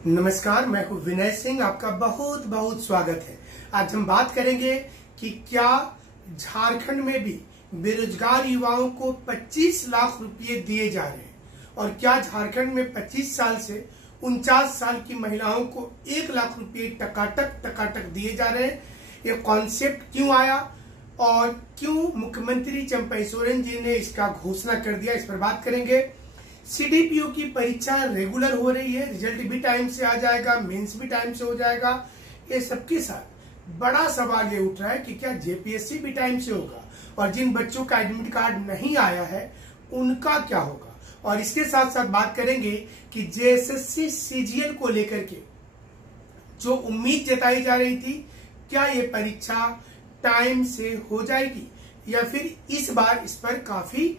नमस्कार, मैं हूं विनय सिंह। आपका बहुत बहुत स्वागत है। आज हम बात करेंगे कि क्या झारखंड में भी बेरोजगार युवाओं को 25 लाख रुपए दिए जा रहे हैं और क्या झारखंड में 25 साल से 49 साल की महिलाओं को 1 लाख रुपए टकाटक दिए जा रहे हैं। ये कॉन्सेप्ट क्यों आया और क्यों मुख्यमंत्री चंपई सोरेन जी ने इसका घोषणा कर दिया, इस पर बात करेंगे। सीडीपीओ की परीक्षा रेगुलर हो रही है, रिजल्ट भी टाइम से आ जाएगा, मेंस भी टाइम से हो जाएगा। ये सबके साथ बड़ा सवाल ये उठ रहा है कि क्या जेपीएससी भी टाइम से होगा और जिन बच्चों का एडमिट कार्ड नहीं आया है उनका क्या होगा। और इसके साथ साथ बात करेंगे कि जेएसएससी सीजीएल को लेकर के जो उम्मीद जताई जा रही थी, क्या ये परीक्षा टाइम से हो जाएगी या फिर इस बार इस पर काफी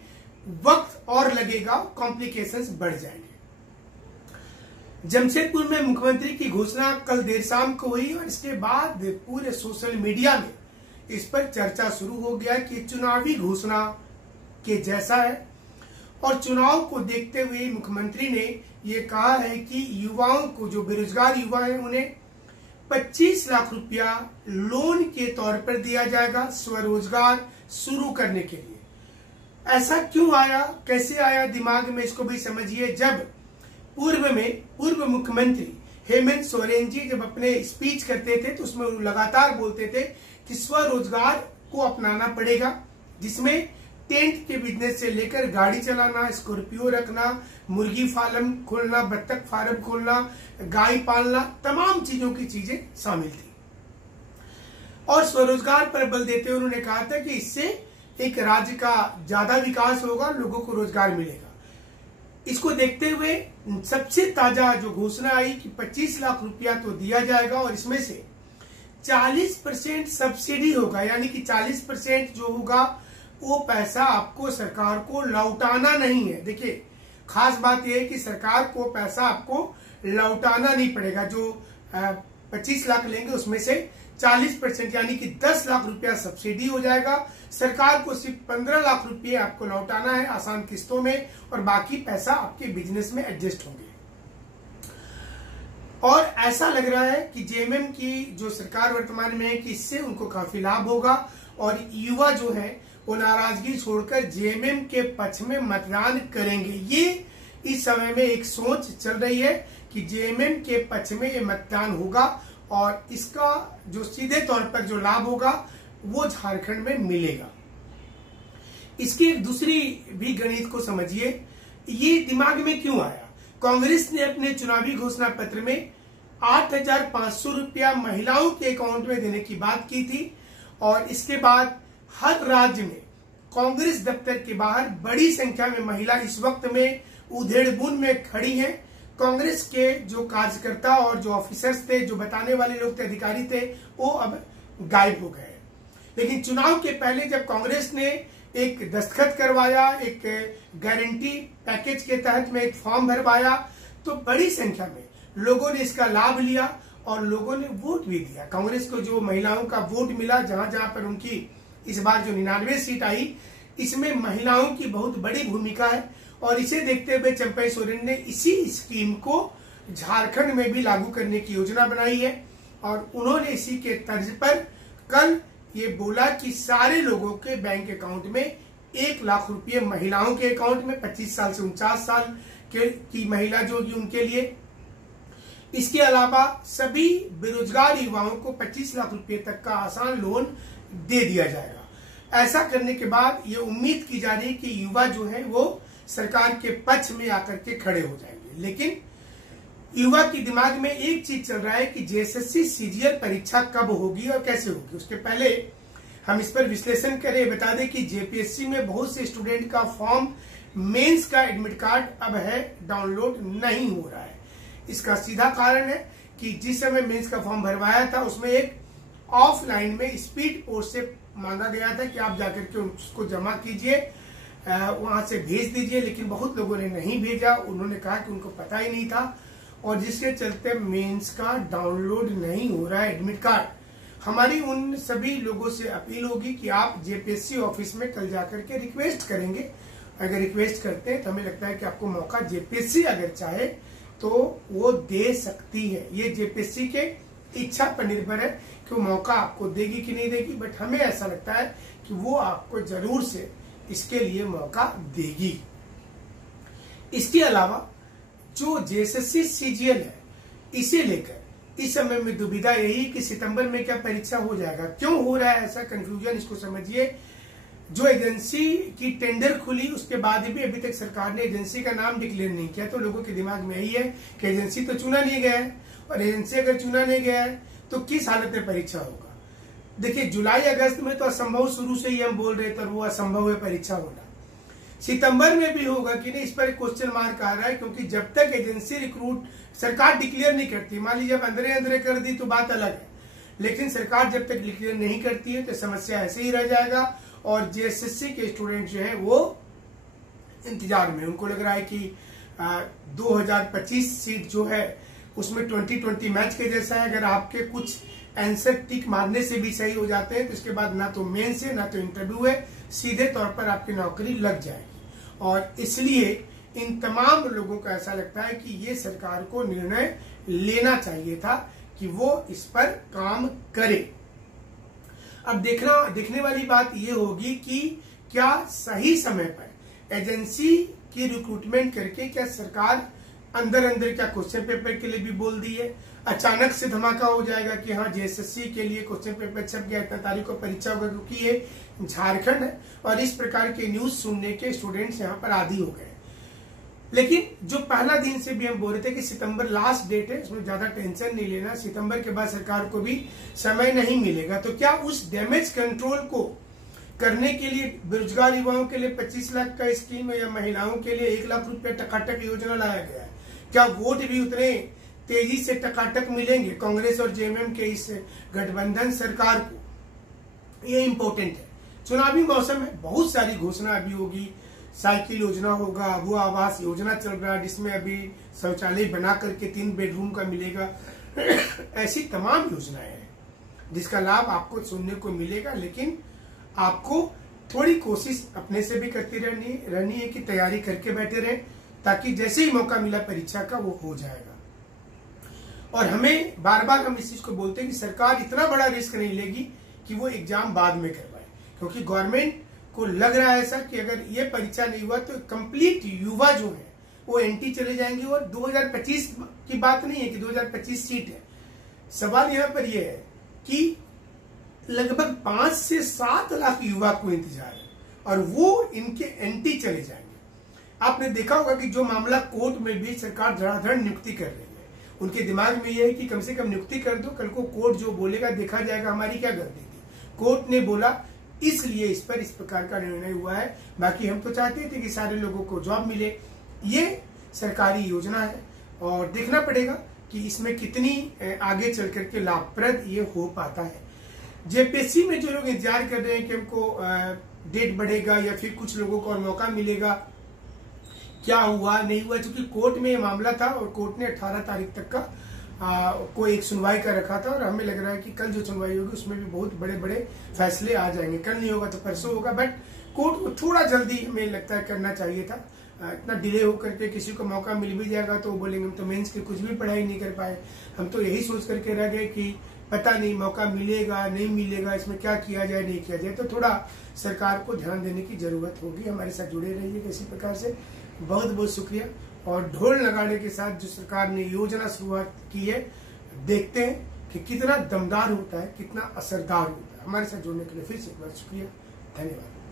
वक्त और लगेगा, कॉम्प्लिकेशंस बढ़ जाएंगे। जमशेदपुर में मुख्यमंत्री की घोषणा कल देर शाम को हुई और इसके बाद पूरे सोशल मीडिया में इस पर चर्चा शुरू हो गया कि चुनावी घोषणा के जैसा है। और चुनाव को देखते हुए मुख्यमंत्री ने ये कहा है कि युवाओं को, जो बेरोजगार युवा हैं, उन्हें 25 लाख रुपया लोन के तौर पर दिया जाएगा स्वरोजगार शुरू करने के लिए। ऐसा क्यों आया, कैसे आया दिमाग में, इसको भी समझिए। जब पूर्व मुख्यमंत्री हेमंत सोरेन जी जब अपने स्पीच करते थे तो उसमें लगातार बोलते थे कि स्वरोजगार को अपनाना पड़ेगा, जिसमें टेंट के बिजनेस से लेकर गाड़ी चलाना, स्कॉर्पियो रखना, मुर्गी फार्म खोलना, बत्तख फार्म खोलना, गाय पालना, तमाम चीजों की चीजें शामिल थी। और स्वरोजगार पर बल देते हुए उन्होंने कहा था कि इससे एक राज्य का ज्यादा विकास होगा, लोगों को रोजगार मिलेगा। इसको देखते हुए सबसे ताजा जो घोषणा आई कि 25 लाख रुपया तो दिया जाएगा और इसमें से 40% सब्सिडी होगा, यानी कि 40% जो होगा वो पैसा आपको सरकार को लौटाना नहीं है। देखिए, खास बात यह है कि सरकार को पैसा आपको लौटाना नहीं पड़ेगा। जो 25 लाख लेंगे उसमें से 40% यानी कि 10 लाख रुपया सब्सिडी हो जाएगा। सरकार को सिर्फ 15 लाख रुपये आपको लौटाना है आसान किस्तों में और बाकी पैसा आपके बिजनेस में एडजस्ट होंगे। और ऐसा लग रहा है कि जेएमएम की जो सरकार वर्तमान में है कि इससे उनको काफी लाभ होगा और युवा जो है वो नाराजगी छोड़कर जेएमएम के पक्ष में मतदान करेंगे। ये इस समय में एक सोच चल रही है कि जेएमएम के पक्ष में ये मतदान होगा और इसका जो सीधे तौर पर जो लाभ होगा वो झारखंड में मिलेगा। इसकी एक दूसरी भी गणित को समझिए, ये दिमाग में क्यों आया। कांग्रेस ने अपने चुनावी घोषणा पत्र में 8,500 रुपया महिलाओं के अकाउंट में देने की बात की थी और इसके बाद हर राज्य में कांग्रेस दफ्तर के बाहर बड़ी संख्या में महिला इस वक्त में उधेड़बुन में खड़ी हैं। कांग्रेस के जो कार्यकर्ता और जो ऑफिसर्स थे, जो बताने वाले लोग थे, अधिकारी थे, वो अब गायब हो गए। लेकिन चुनाव के पहले जब कांग्रेस ने एक दस्तखत करवाया, एक गारंटी पैकेज के तहत में एक फॉर्म भरवाया, तो बड़ी संख्या में लोगों ने इसका लाभ लिया और लोगों ने वोट भी दिया। कांग्रेस को जो महिलाओं का वोट मिला, जहां जहां पर उनकी इस बार जो 99 सीट आई, इसमें महिलाओं की बहुत बड़ी भूमिका है। और इसे देखते हुए चंपई सोरेन ने इसी स्कीम को झारखंड में भी लागू करने की योजना बनाई है और उन्होंने इसी के तर्ज पर कल ये बोला कि सारे लोगों के बैंक अकाउंट में 1 लाख रुपये महिलाओं के अकाउंट में, 25 साल से 49 साल की महिला जो होगी उनके लिए। इसके अलावा सभी बेरोजगार युवाओं को 25 लाख रुपये तक का आसान लोन दे दिया जाएगा। ऐसा करने के बाद ये उम्मीद की जा रही है कि युवा जो है वो सरकार के पक्ष में आकर के खड़े हो जाएंगे। लेकिन युवा के दिमाग में एक चीज चल रहा है कि जेएसएससी सीजीएल परीक्षा कब होगी और कैसे होगी। उसके पहले हम इस पर विश्लेषण करें, बता दें कि जेपीएससी में बहुत से स्टूडेंट का फॉर्म, मेंस का एडमिट कार्ड अब है डाउनलोड नहीं हो रहा है। इसका सीधा कारण है कि जिस समय मेंस का फॉर्म भरवाया था उसमें एक ऑफलाइन में स्पीड पोस्ट से मांगा गया था कि आप जाकर के उसको जमा कीजिए, वहां से भेज दीजिए, लेकिन बहुत लोगों ने नहीं भेजा। उन्होंने कहा कि उनको पता ही नहीं था और जिसके चलते मेंस का डाउनलोड नहीं हो रहा है एडमिट कार्ड। हमारी उन सभी लोगों से अपील होगी कि आप जेपीएससी ऑफिस में कल जाकर के रिक्वेस्ट करेंगे। अगर रिक्वेस्ट करते हैं तो हमें लगता है कि आपको मौका जेपीएससी अगर चाहे तो वो दे सकती है। ये जेपीएससी के इच्छा पर निर्भर है कि वो मौका आपको देगी कि नहीं देगी, बट हमें ऐसा लगता है कि वो आपको जरूर से इसके लिए मौका देगी। इसके अलावा जो जेएसएससी सीजीएल है, इसे लेकर इस समय में दुविधा यही कि सितंबर में क्या परीक्षा हो जाएगा, क्यों हो रहा है ऐसा कंफ्यूजन, इसको समझिए। जो एजेंसी की टेंडर खुली उसके बाद भी अभी तक सरकार ने एजेंसी का नाम डिक्लेयर नहीं किया, तो लोगों के दिमाग में यही है कि एजेंसी तो चुना नहीं गया है, और एजेंसी अगर चुना नहीं गया है तो किस हालत में परीक्षा होगा। देखिए जुलाई अगस्त में तो असंभव शुरू से ही हम बोल रहे थे, वो असंभव है परीक्षा होना। सितंबर में भी होगा कि नहीं, इस पर क्वेश्चन मार्क आ रहा है, क्योंकि जब तक एजेंसी रिक्रूट सरकार डिक्लेयर नहीं करती, मान लीजिए जब अंदरे अंदरे कर दी तो बात अलग है, लेकिन सरकार जब तक डिक्लेयर नहीं करती है तो समस्या ऐसे ही रह जाएगा। और जेएसएससी के स्टूडेंट जो है वो इंतजार में, उनको लग रहा है कि 2025 सीट जो है उसमें 2020 मैच के जैसा है। अगर आपके कुछ आंसर टिक मारने से भी सही हो जाते हैं तो इसके बाद ना तो मेंस है ना तो इंटरव्यू है, सीधे तौर पर आपकी नौकरी लग जाएगी। और इसलिए इन तमाम लोगों को ऐसा लगता है कि ये सरकार को निर्णय लेना चाहिए था कि वो इस पर काम करे। अब देखने वाली बात ये होगी कि क्या सही समय पर एजेंसी की रिक्रूटमेंट करके क्या सरकार अंदर अंदर क्या क्वेश्चन पेपर के लिए भी बोल दी है, अचानक से धमाका हो जाएगा कि हाँ जेएसएससी के लिए क्वेश्चन पेपर छप गया, इतना तारीख को परीक्षा होगा, क्योंकि ये झारखंड है और इस प्रकार के न्यूज सुनने के स्टूडेंट्स यहाँ पर आदी हो गए। लेकिन जो पहला दिन से भी हम बोल रहे थे कि सितंबर लास्ट डेट है, उसमें ज्यादा टेंशन नहीं लेना, सितंबर के बाद सरकार को भी समय नहीं मिलेगा, तो क्या उस डैमेज कंट्रोल को करने के लिए बेरोजगार युवाओं के लिए 25 लाख का स्कीम है या महिलाओं के लिए 1 लाख रुपए टकाटक योजना लाया गया है, क्या वोट भी उतने तेजी से टकाटक मिलेंगे कांग्रेस और जेएमएम के इस गठबंधन सरकार को, ये इंपॉर्टेंट है। चुनावी मौसम में बहुत सारी घोषणा अभी होगी, साइकिल योजना होगा, वो आवास योजना चल रहा है जिसमें अभी शौचालय बना करके 3 बेडरूम का मिलेगा ऐसी तमाम योजनाएं हैं जिसका लाभ आपको सुनने को मिलेगा। लेकिन आपको थोड़ी कोशिश अपने से भी करती रहनी है कि तैयारी करके बैठे रहे, ताकि जैसे ही मौका मिला परीक्षा का वो हो जाएगा। और हमें बार बार हम इस चीज को बोलते हैं कि सरकार इतना बड़ा रिस्क नहीं लेगी कि वो एग्जाम बाद में करवाए, क्योंकि गवर्नमेंट को लग रहा है ऐसा कि अगर ये परीक्षा नहीं हुआ तो कंप्लीट युवा जो है वो एंटी चले जाएंगे। और 2025 की बात नहीं है कि 2025 सीट है, सवाल यहाँ पर यह है कि लगभग 5 से 7 लाख युवा को इंतजार है और वो इनके एंटी चले जाएंगे। आपने देखा होगा कि जो मामला कोर्ट में भी सरकार धड़ाधड़ नियुक्ति कर रही है, उनके दिमाग में यह है कि कम से कम नियुक्ति कर दो, कल को कोर्ट जो बोलेगा देखा जाएगा हमारी क्या गलती थी। कोर्ट ने बोला इसलिए इस पर इस प्रकार का निर्णय हुआ है, बाकी हम तो चाहते थे कि सारे लोगों को जॉब मिले। ये सरकारी योजना है और देखना पड़ेगा कि इसमें कितनी आगे चल करके लाभप्रद ये हो पाता है। जेपीएससी में जो लोग इंतजार कर रहे हैं कि हमको डेट बढ़ेगा या फिर कुछ लोगों को और मौका मिलेगा, क्या हुआ नहीं हुआ, क्योंकि कोर्ट में ये मामला था और कोर्ट ने 18 तारीख तक का को एक सुनवाई का रखा था और हमें लग रहा है कि कल जो सुनवाई होगी उसमें भी बहुत बड़े बड़े फैसले आ जाएंगे। कल नहीं होगा तो परसों होगा, बट कोर्ट को थोड़ा जल्दी हमें लगता है करना चाहिए था। इतना डिले होकर के किसी को मौका मिल भी जाएगा तो बोलेंगे हम तो मेंस की कुछ भी पढ़ाई नहीं कर पाए। हम तो यही सोच करके रह गए कि पता नहीं मौका मिलेगा नहीं मिलेगा, इसमें क्या किया जाए नहीं किया जाए। तो थोड़ा सरकार को ध्यान देने की जरूरत होगी। हमारे साथ जुड़े रहिए किसी प्रकार से। बहुत बहुत शुक्रिया। और ढोल लगाने के साथ जो सरकार ने योजना शुरुआत की है, देखते हैं कि कितना दमदार होता है, कितना असरदार होता है। हमारे साथ जुड़ने के लिए फिर से एक बार शुक्रिया, धन्यवाद।